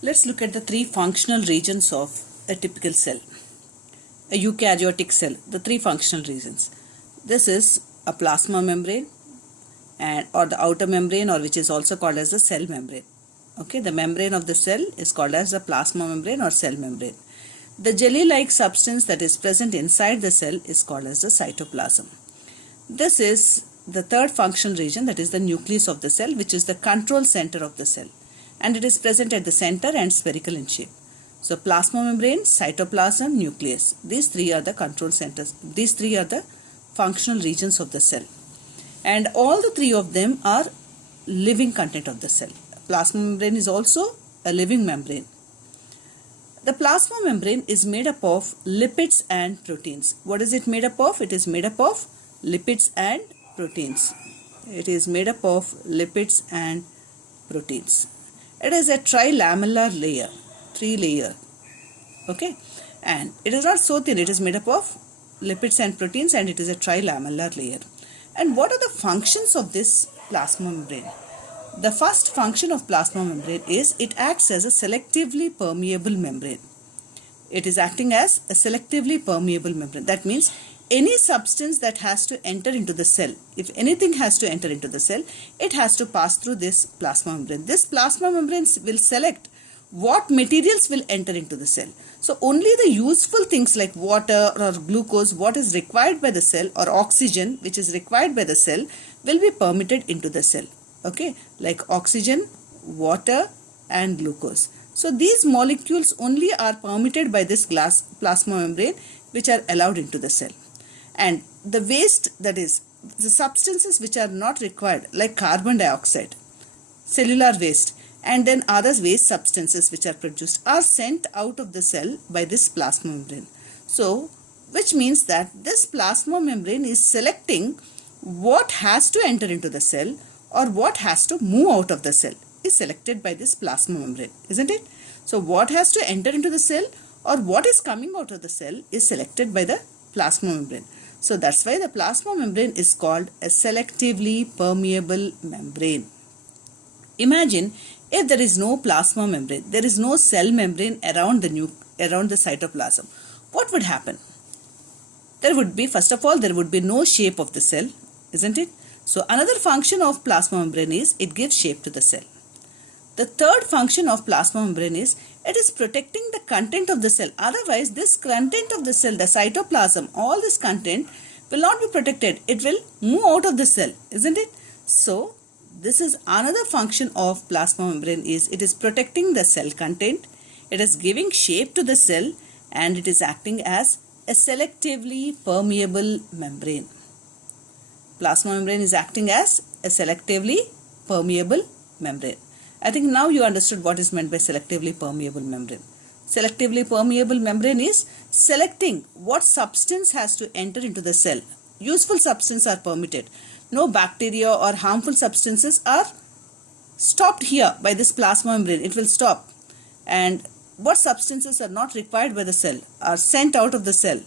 Let's look at the three functional regions of a typical cell, a eukaryotic cell, the three functional regions. This is a plasma membrane or the outer membrane, or which is also called as the cell membrane. Okay, the membrane of the cell is called as the plasma membrane or cell membrane. The jelly-like substance that is present inside the cell is called as the cytoplasm. This is the third functional region, that is the nucleus of the cell, which is the control center of the cell, and it is present at the center and spherical in shape. So plasma membrane, cytoplasm, nucleus, these three are the control centers. These three are the functional regions of the cell, and all the three of them are living content of the cell. Plasma membrane is also a living membrane. The plasma membrane is made up of lipids and proteins. What is it made up of? It is made up of lipids and proteins. It is made up of lipids and proteins. It is a trilamellar layer, three-layer. Okay, and it is not so thin. It is made up of lipids and proteins, and it is a trilamellar layer. And what are the functions of this plasma membrane? The first function of plasma membrane is it acts as a selectively permeable membrane. It is acting as a selectively permeable membrane. That means any substance that has to enter into the cell, if anything has to enter into the cell, it has to pass through this plasma membrane. This plasma membrane will select what materials will enter into the cell. So only the useful things like water or glucose, what is required by the cell, or oxygen, which is required by the cell, will be permitted into the cell. Okay, like oxygen, water and glucose. So these molecules only are permitted by this plasma membrane, which are allowed into the cell. And the waste, that is the substances which are not required, like carbon dioxide, cellular waste, and then other waste substances which are produced, are sent out of the cell by this plasma membrane. So which means that this plasma membrane is selecting what has to enter into the cell or what has to move out of the cell is selected by this plasma membrane, isn't it? So what has to enter into the cell or what is coming out of the cell is selected by the plasma membrane. So that's why the plasma membrane is called a selectively permeable membrane. Imagine if there is no plasma membrane, there is no cell membrane around the cytoplasm. What would happen? There would be, first of all, there would be no shape of the cell, isn't it? So another function of plasma membrane is it gives shape to the cell. The third function of plasma membrane is it is protecting the content of the cell. Otherwise, this content of the cell, the cytoplasm, all this content will not be protected. It will move out of the cell, isn't it? So this is another function of plasma membrane, is it is protecting the cell content, it is giving shape to the cell, and it is acting as a selectively permeable membrane. Plasma membrane is acting as a selectively permeable membrane. I think now you understood what is meant by selectively permeable membrane. Selectively permeable membrane is selecting what substance has to enter into the cell. Useful substances are permitted. No bacteria or harmful substances are stopped here by this plasma membrane. It will stop. And what substances are not required by the cell are sent out of the cell,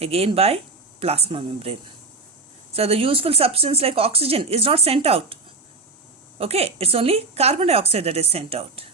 again by plasma membrane. So the useful substance like oxygen is not sent out. Okay, it's only carbon dioxide that is sent out.